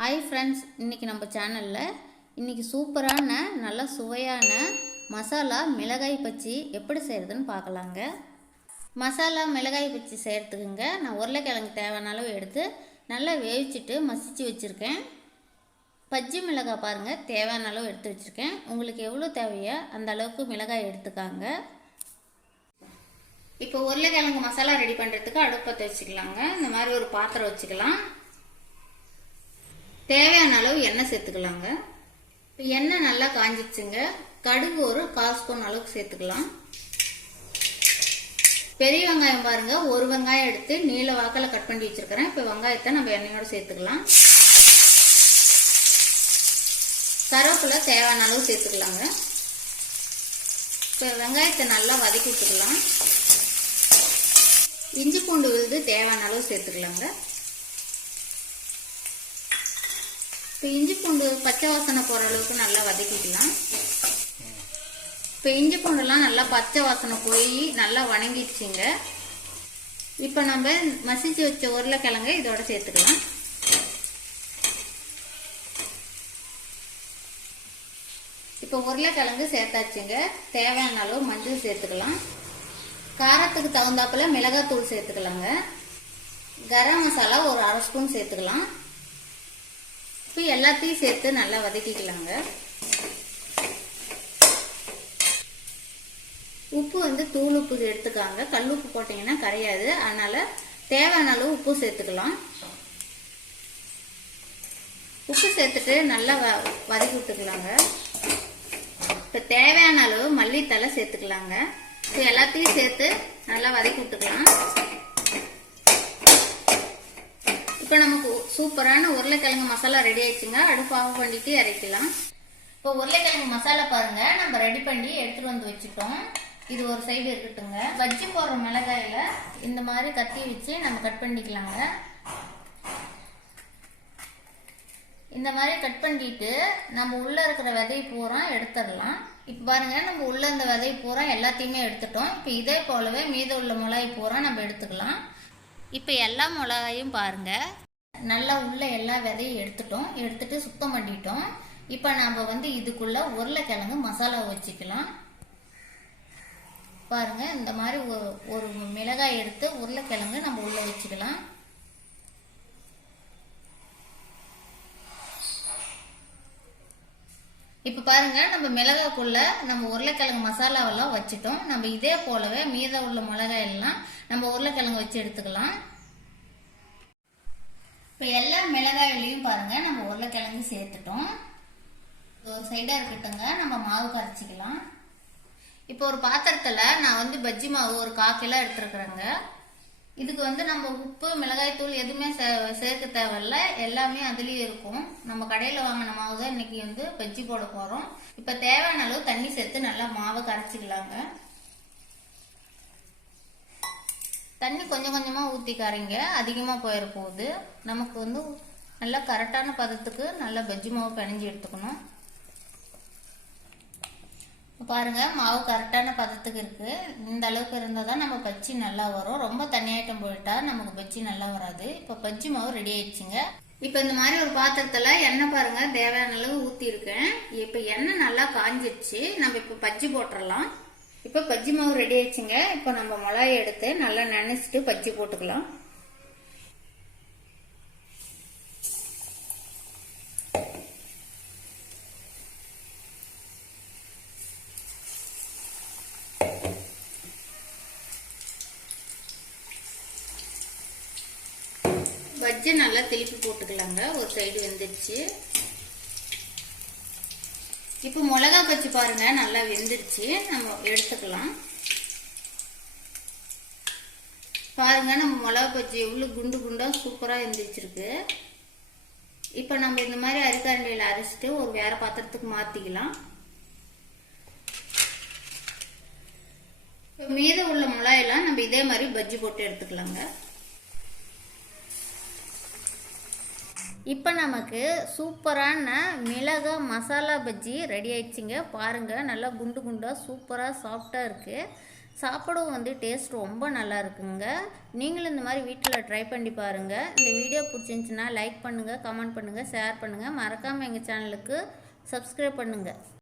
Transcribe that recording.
Hi friends, இன்றைக்கி நம்ம சேனலில் இன்றைக்கி சூப்பரான நல்ல சுவையான மசாலா மிளகாய் பஜ்ஜி எப்படி செய்கிறதுன்னு பார்க்கலாங்க. மசாலா மிளகாய் பஜ்ஜி செய்கிறதுக்குங்க நான் உருளைக்கிழங்கு தேவையான அளவு எடுத்து நல்லா வேவிச்சிட்டு மசிச்சு வச்சுருக்கேன். பஜ்ஜி மிளகாய் பாருங்கள், தேவையான அளவு எடுத்து வச்சுருக்கேன். உங்களுக்கு எவ்வளோ தேவையோ அந்த அளவுக்கு மிளகாய் எடுத்துக்காங்க. இப்போ உருளைக்கிழங்கு மசாலா ரெடி பண்ணுறதுக்கு அடுப்பத்தை வச்சுக்கலாங்க. இந்த மாதிரி ஒரு பாத்திரம் வச்சுக்கலாம். தேவையான அளவு எண்ணெய் சேர்த்துக்கலாங்க. இப்போ எண்ணெய் நல்லா காஞ்சிச்சுங்க. கடுகு ஒரு 1/4 ஸ்பூன் அளவுக்கு சேர்த்துக்கலாம். பெரிய வெங்காயம் பாருங்க, ஒரு வெங்காயம் எடுத்து நீல வாக்கில் கட் பண்ணி வச்சிருக்கிறேன். இப்போ வெங்காயத்தை நம்ம எண்ணெயோட சேர்த்துக்கலாம். கருவேப்பிலை தேவையான அளவு சேர்த்துக்கலாங்க. இப்போ வெங்காயத்தை நல்லா வதக்கி விட்டுக்கலாம். இஞ்சி பூண்டு விழுது தேவையான அளவு சேர்த்துக்கலாங்க. இப்போ இஞ்சி பூண்டு பச்சை வாசனை போகிற அளவுக்கு நல்லா வதக்கிக்கலாம். இப்போ இஞ்சி பூண்டுலாம் நல்லா பச்சை வாசனை போய் நல்லா வணங்கிடுச்சுங்க. இப்போ நம்ம மசிச்சு வச்ச உருளைக்கிழங்கு இதோட சேர்த்துக்கலாம். இப்போ உருளைக்கிழங்கு சேர்த்தாச்சுங்க. தேவையான அளவு மஞ்சள் சேர்த்துக்கலாம். காரத்துக்கு தகுந்தாப்புல மிளகாத்தூள் சேர்த்துக்கலாங்க. கரம் மசாலா ஒரு 1/2 ஸ்பூன் சேர்த்துக்கலாம். இப்போ எல்லாத்தையும் சேர்த்து நல்லா வதக்கிக்கலாங்க. உப்பு வந்து தூள் உப்பு எடுத்துக்காங்க. கல் உப்பு போட்டிங்கன்னா கரையாது, அதனால தேவையான அளவு உப்பு சேர்த்துக்கலாம். உப்பு சேர்த்துட்டு நல்லா வதக்கி விட்டுக்கலாங்க. இப்போ தேவையான அளவு மல்லித்தலை சேர்த்துக்கலாங்க. இப்போ எல்லாத்தையும் சேர்த்து நல்லா வதக்கி விட்டுக்கலாம். இப்போ நமக்கு சூப்பரான உருளைக்கிழங்கு மசாலா ரெடி ஆயிடுச்சுங்க. அடுப்பு ஆஃப் பண்ணிட்டு இறக்கலாம். இப்போ உருளைக்கிழங்கு மசாலா பாருங்க, நம்ம ரெடி பண்ணி எடுத்துட்டு வந்து வச்சுட்டோம். இது ஒரு சைடு இருக்கட்டுங்க. பஜ்ஜி போடுற மிளகாயில இந்த மாதிரி கத்தி வச்சு நம்ம கட் பண்ணிக்கலாங்க. இந்த மாதிரி கட் பண்ணிட்டு நம்ம உள்ள இருக்கிற விதை பூரா எடுத்துடலாம். இப்போ பாருங்க, நம்ம உள்ள இந்த விதை பூரா எல்லாத்தையுமே எடுத்துட்டோம். இப்போ இதே போலவே மீத உள்ள மிளகாய் பூரா நம்ம எடுத்துக்கலாம். இப்போ எல்லா மிளகாயும் பாருங்க, நல்லா உள்ள எல்லா விதையும் எடுத்துட்டு சுத்தம் பண்ணிட்டோம். இப்போ நம்ம வந்து இதுக்குள்ள உருளைக்கிழங்கு மசாலா வச்சுக்கலாம். பாருங்க, இந்த மாதிரி ஒரு மிளகாய் எடுத்து உருளைக்கிழங்கு நம்ம உள்ள வச்சுக்கலாம். இப்போ பாருங்க, நம்ம மிளகாய்க்குள்ள நம்ம உருளைக்கிழங்கு மசாலாவெல்லாம் வச்சுட்டோம். நம்ம இதே போலவே மீத உள்ள மிளகாய் எல்லாம் நம்ம உருளைக்கிழங்கு வச்சு எடுத்துக்கலாம். இப்போ எல்லா மிளகாயிலையும் பாருங்க நம்ம உருளைக்கிழங்கு சேர்த்துட்டோம். ஒரு சைடா இருக்கட்டுங்க. நம்ம மாவு கரைச்சிக்கலாம். இப்போ ஒரு பாத்திரத்துல நான் வந்து பஜ்ஜி மாவு ஒரு 1/4 கிலோ எடுத்துருக்குறேங்க. இதுக்கு வந்து நம்ம உப்பு மிளகாய் தூள் எதுவுமே சேர்க்க தேவையில்ல, எல்லாமே அதுலயே இருக்கும். நம்ம கடையில வாங்கின மாவு தான் இன்னைக்கு வந்து பஜ்ஜி போட போறோம். இப்ப தேவையான அளவு தண்ணி சேர்த்து நல்லா மாவை கரைச்சிக்கலாங்க. தண்ணி கொஞ்சம் கொஞ்சமா ஊத்திக்காரீங்க, அதிகமா போயிட போகுது. நமக்கு வந்து நல்லா கரெக்டான பதத்துக்கு நல்லா பஜ்ஜி மாவு பிணைஞ்சு எடுத்துக்கணும். பாருங்க, மாவு கரெக்டான பதத்துக்கு இருக்கு. இந்த அளவுக்கு இருந்தால் தான் நம்ம பஜ்ஜி நல்லா வரும். ரொம்ப தண்ணியாட்டம் போயிட்டா நமக்கு பஜ்ஜி நல்லா வராது. இப்போ பஜ்ஜி மாவு ரெடி ஆயிடுச்சுங்க. இப்போ இந்த மாதிரி ஒரு பாத்திரத்துல எண்ணெய் பாருங்க தேவையான அளவு ஊத்தி இருக்கேன். இப்போ எண்ணெய் நல்லா காஞ்சிடுச்சு. நம்ம இப்போ பஜ்ஜி போட்டுடலாம். இப்போ பஜ்ஜி மாவு ரெடி ஆயிடுச்சுங்க. இப்போ நம்ம மிளகாய் எடுத்து நல்லா நனைச்சிட்டு பஜ்ஜி போட்டுக்கலாம். பஜ்ஜி நல்லா திருப்பி போட்டுக்கலாங்க. ஒரு சைடு வெந்துருச்சு. இப்போ மிளகா பஜ்ஜி பாருங்க நல்லா வெந்துருச்சு. நம்ம எடுத்துக்கலாம். பாருங்க, நம்ம மிளகா பஜ்ஜி எவ்வளவு குண்டு குண்டா சூப்பரா வெந்துருச்சிருக்கு. இப்போ நம்ம இந்த மாதிரி அரிக்கரண்டியில அரைச்சிட்டு ஒரு வேற பாத்திரத்துக்கு மாத்திக்கலாம். மீத உள்ள மிளகாயெல்லாம் நம்ம இதே மாதிரி பஜ்ஜி போட்டு எடுத்துக்கலாங்க. இப்போ நமக்கு சூப்பரான மிளகாய் மசாலா பஜ்ஜி ரெடி ஆயிடுச்சுங்க. பாருங்கள், நல்லா குண்டு குண்டாக சூப்பராக சாஃப்டாக இருக்குது. சாப்பிடவும் வந்து டேஸ்ட் ரொம்ப நல்லா இருக்குங்க. நீங்களும் இந்த மாதிரி வீட்டில் ட்ரை பண்ணி பாருங்கள். இந்த வீடியோ பிடிச்சிருந்துச்சுன்னா லைக் பண்ணுங்கள், கமெண்ட் பண்ணுங்கள், ஷேர் பண்ணுங்கள். மறக்காமல் எங்கள் சேனலுக்கு சப்ஸ்கிரைப் பண்ணுங்கள்.